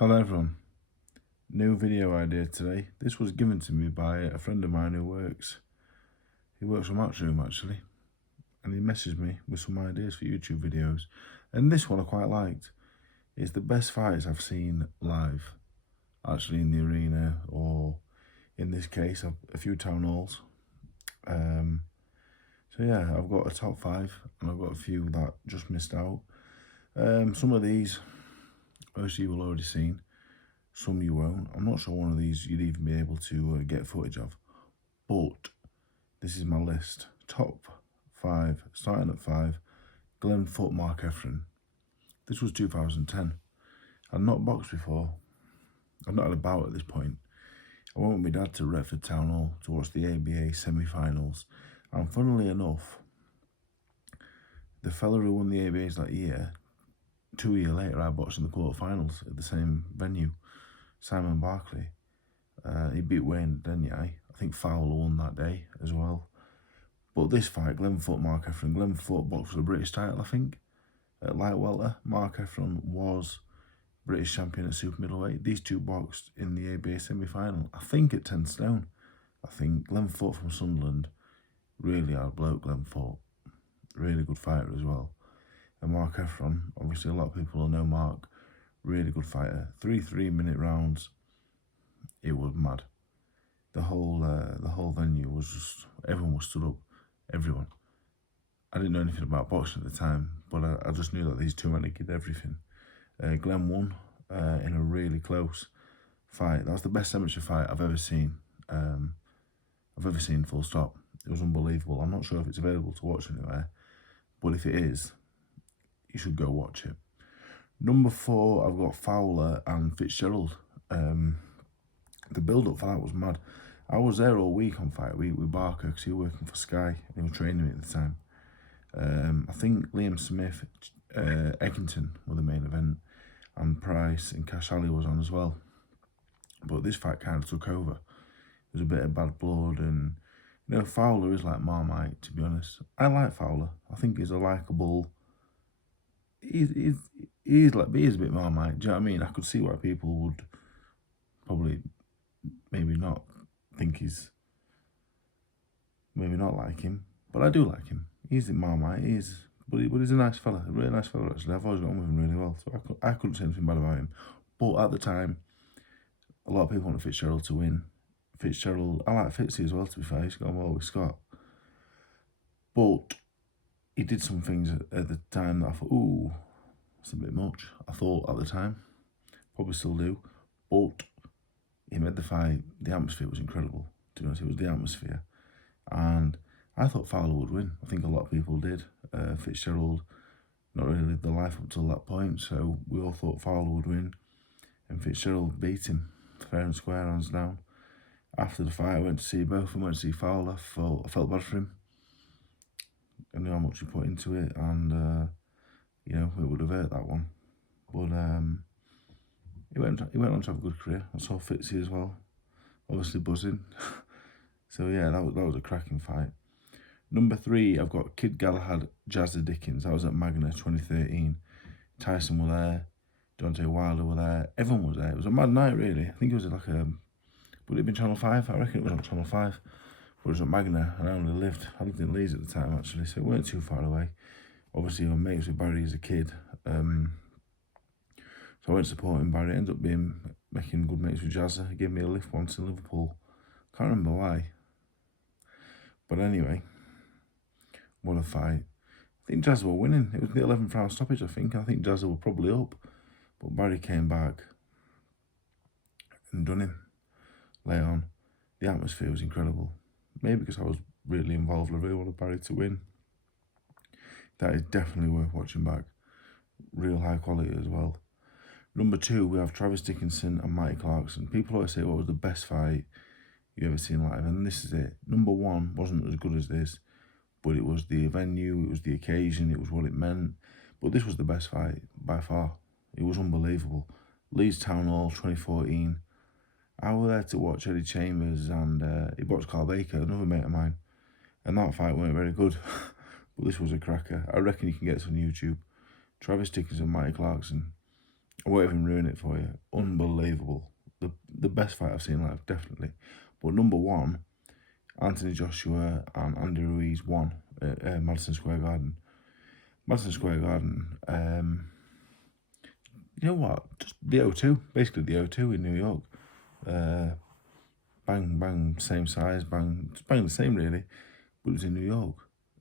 Hello everyone, new video idea today. This was given to me by a friend of mine who works on Matchroom actually, and he messaged me with some ideas for YouTube videos, and this one I quite liked. It's the best fights I've seen live, actually in the arena, or in this case a few town halls. So yeah, I've got a top 5 and I've got a few that just missed out. Some of these most of you will already seen, some you won't. I'm not sure one of these you'd even be able to get footage of, but this is my list. Top 5, starting at 5, Glenn Foot, Mark Efon. This was 2010. I'd not boxed before. I've not had a bout at this point. I went with my dad to Retford Town Hall to watch the ABA semi-finals, and funnily enough, the fella who won the ABAs that year, 2 years later, I boxed in the quarterfinals at the same venue, Simon Barkley. He beat Wayne Denyai. I think Fowler won that day as well. But this fight, Glenn Foot, Mark Efon. Glenn Foot boxed for the British title, I think, at light welter. Mark Efon was British champion at super middleweight. These two boxed in the ABA semi-final, I think at 10 stone. I think Glenn Foot from Sunderland, really hard bloke, Glenn Foot. Really good fighter as well. And Mark Efon, obviously a lot of people will know Mark, really good fighter. 3 3-minute rounds. It was mad. The whole venue was just, everyone was stood up. Everyone. I didn't know anything about boxing at the time, but I just knew that these two men did everything. Glenn won in a really close fight. That was the best amateur fight I've ever seen. Full stop. It was unbelievable. I'm not sure if it's available to watch anywhere, but if it is, you should go watch it. Number 4, I've got Fowler and Fitzgerald. The build-up for that was mad. I was there all week on Fight Week with Barker because he was working for Sky and he was training me at the time. I think Liam Smith, Dickinson were the main event, and Price and Cash Ali was on as well. But this fight kind of took over. There was a bit of bad blood, and you know, Fowler is like Marmite, to be honest. I like Fowler. I think he's a likeable. He's a bit Marmite. Do you know what I mean? I could see why people would probably maybe not think maybe not like him, but I do like him. He's a Marmite. But he's a nice fella, a really nice fella actually. I've always got on with him really well, so I couldn't say anything bad about him. But at the time, a lot of people wanted Fitzgerald to win. Fitzgerald, I like Fitzy as well, to be fair. He's got on well with Scott. But he did some things at the time that I thought, ooh, that's a bit much. I thought at the time, probably still do. But he made the fight, the atmosphere was incredible. To be honest, it was the atmosphere. And I thought Fowler would win. I think a lot of people did. Fitzgerald not really lived the life up till that point, so we all thought Fowler would win. And Fitzgerald beat him, fair and square, hands down. After the fight, I went to see both of them. I went to see Fowler. I felt bad for him. I knew how much he put into it, and you know, it would have hurt that one. But he went on to have a good career. I saw Fitzy as well, obviously buzzing. So yeah, that was a cracking fight. Number 3, I've got Kid Galahad, Dickens. That was at Magna 2013. Tyson were there, Deontay Wilder were there, everyone was there. It was a mad night, really. I think it was like would it have been Channel 5? I reckon it was on Channel 5. But it was at Magna, and I lived in Leeds at the time, actually, so it weren't too far away. Obviously, I was mates with Barry as a kid. So I went supporting Barry. Ended up making good mates with Jazza. He gave me a lift once in Liverpool. Can't remember why. But anyway, what a fight. I think Jazza were winning. It was the 11th round stoppage, I think. I think Jazza were probably up. But Barry came back and done him late on. The atmosphere was incredible. Maybe because I was really involved. I really wanted Barry to win. That is definitely worth watching back. Real high quality as well. Number 2, we have Travis Dickinson and Mikey Clarkson. People always say, what was the best fight you ever seen live? And this is it. Number 1 wasn't as good as this, but it was the venue, it was the occasion, it was what it meant. But this was the best fight by far. It was unbelievable. Leeds Town Hall 2014. I was there to watch Eddie Chambers, and he boxed Carl Baker, another mate of mine. And that fight weren't very good. But this was a cracker. I reckon you can get this on YouTube. Travis Dickens and Mikey Clarkson. I won't even ruin it for you. Unbelievable. The best fight I've seen live, definitely. But number one, Anthony Joshua and Andy Ruiz won at Madison Square Garden. Madison Square Garden, you know what? Just the O2, basically the O2 in New York. Bang, bang, same size, bang the same really, but it was in New York.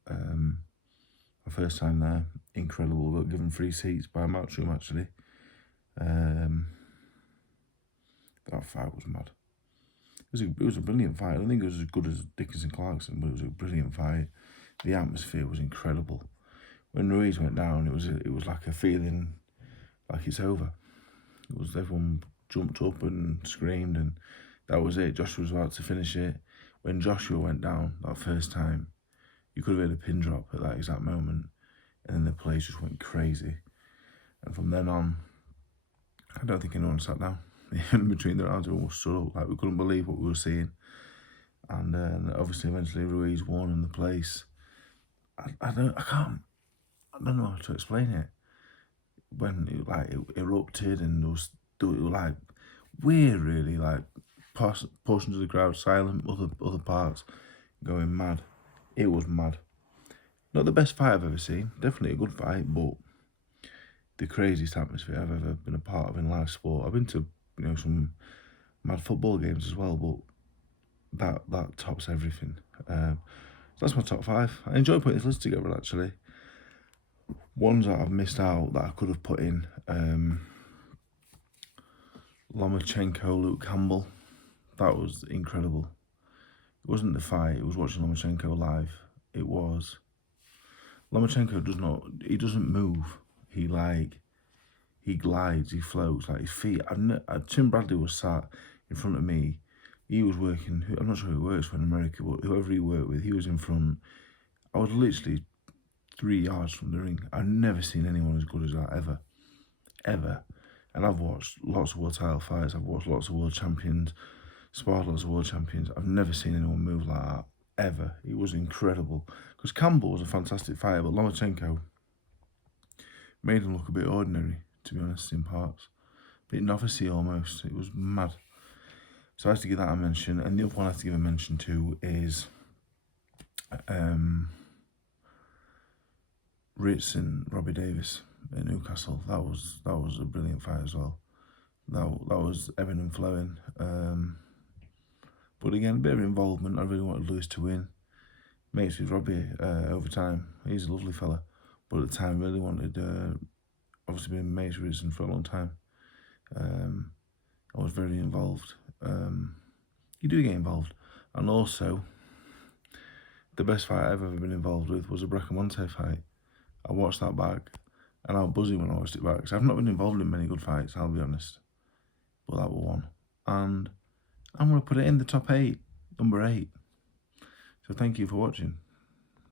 My first time there, incredible. Got given free seats by a matchroom actually. That fight was mad. It was a brilliant fight. I don't think it was as good as Dickinson Clarkson, but it was a brilliant fight. The atmosphere was incredible. When Ruiz went down, it was like a feeling like it's over. It was everyone jumped up and screamed, and that was it. Joshua was about to finish it. When Joshua went down that first time, you could have heard a pin drop at that exact moment, and then the place just went crazy. And from then on, I don't think anyone sat down. In between the rounds, everyone stood up. Like, we couldn't believe what we were seeing. And obviously, eventually, Ruiz won in the place. I don't know how to explain it. When it erupted and it was like weird, really, like portions of the crowd silent, other parts going mad. It was mad. Not the best fight I've ever seen. Definitely a good fight, but the craziest atmosphere I've ever been a part of in live sport. I've been to some mad football games as well, but that tops everything. So that's my top 5. I enjoy putting this list together actually. Ones that I've missed out that I could have put in, Lomachenko, Luke Campbell. That was incredible. It wasn't the fight, it was watching Lomachenko live. It was. Lomachenko doesn't move. He glides, he floats, like his feet. Tim Bradley was sat in front of me. He was working, I'm not sure who works for in America, but whoever he worked with, he was in front. I was literally 3 yards from the ring. I've never seen anyone as good as that, ever. And I've watched lots of world title fights, I've watched lots of world champions, sparred lots of world champions. I've never seen anyone move like that, ever. It was incredible. Because Campbell was a fantastic fighter, but Lomachenko made him look a bit ordinary, to be honest, in parts. A bit novice-y almost. It was mad. So I have to give that a mention. And the other one I have to give a mention to is Ruiz and Robbie Davis at Newcastle. That was a brilliant fight as well. That was ebbing and flowing. But again, a bit of involvement. I really wanted Lewis to win. Mates with Robbie over time. He's a lovely fella. But at the time, really wanted, obviously been mates with Ruiz for a long time. I was very involved. You do get involved. And also, the best fight I've ever been involved with was a Bracamonte fight. I watched that back, and I was buzzing when I watched it back. So I've not been involved in many good fights, I'll be honest. But that was one. And I'm going to put it in the top 8, number 8. So thank you for watching.